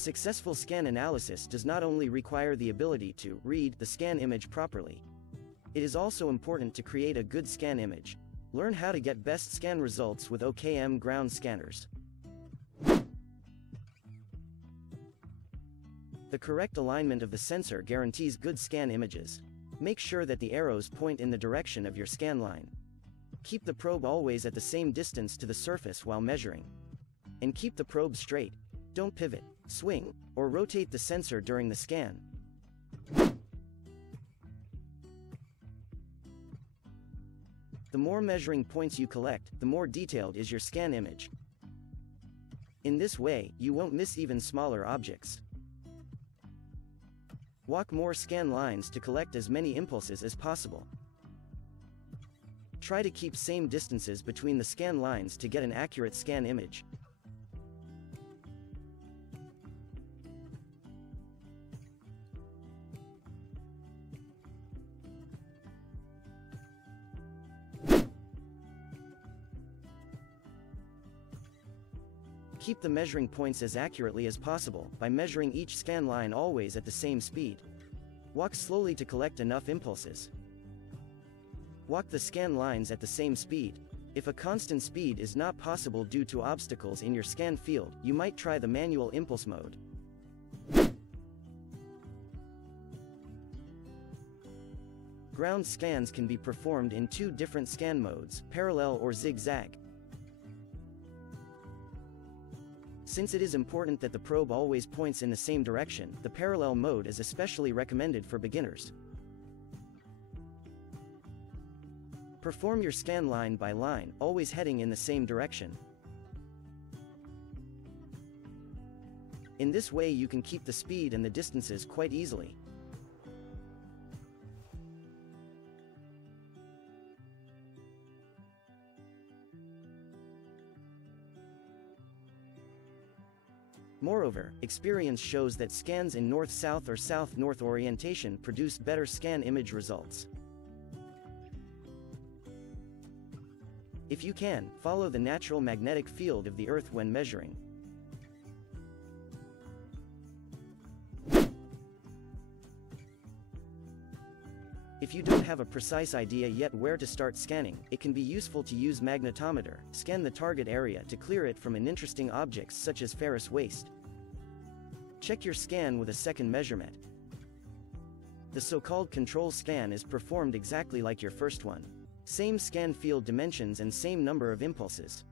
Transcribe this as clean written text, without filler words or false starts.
successful scan analysis does not only require the ability to read the scan image properly. It is also important to create a good scan image. Learn how to get best scan results with OKM ground scanners. The correct alignment of the sensor guarantees good scan images. Make sure that the arrows point in the direction of your scan line. Keep the probe always at the same distance to the surface while measuring. And keep the probe straight. Don't pivot, swing, or rotate the sensor during the scan. The more measuring points you collect, the more detailed is your scan image. In this way, you won't miss even smaller objects. Walk more scan lines to collect as many impulses as possible. Try to keep same distances between the scan lines to get an accurate scan image. Keep the measuring points as accurately as possible by measuring each scan line always at the same speed. Walk slowly to collect enough impulses. Walk the scan lines at the same speed. If a constant speed is not possible due to obstacles in your scan field, you might try the manual impulse mode. Ground scans can be performed in two different scan modes, parallel or zigzag. Since it is important that the probe always points in the same direction, the parallel mode is especially recommended for beginners. Perform your scan line by line, always heading in the same direction. In this way you can keep the speed and the distances quite easily. Moreover, experience shows that scans in north-south or south-north orientation produce better scan image results. If you can, follow the natural magnetic field of the Earth when measuring. If you don't have a precise idea yet where to start scanning, it can be useful to use magnetometer. Scan the target area to clear it from uninteresting objects such as ferrous waste. Check your scan with a second measurement. The so-called control scan is performed exactly like your first one. Same scan field dimensions and same number of impulses.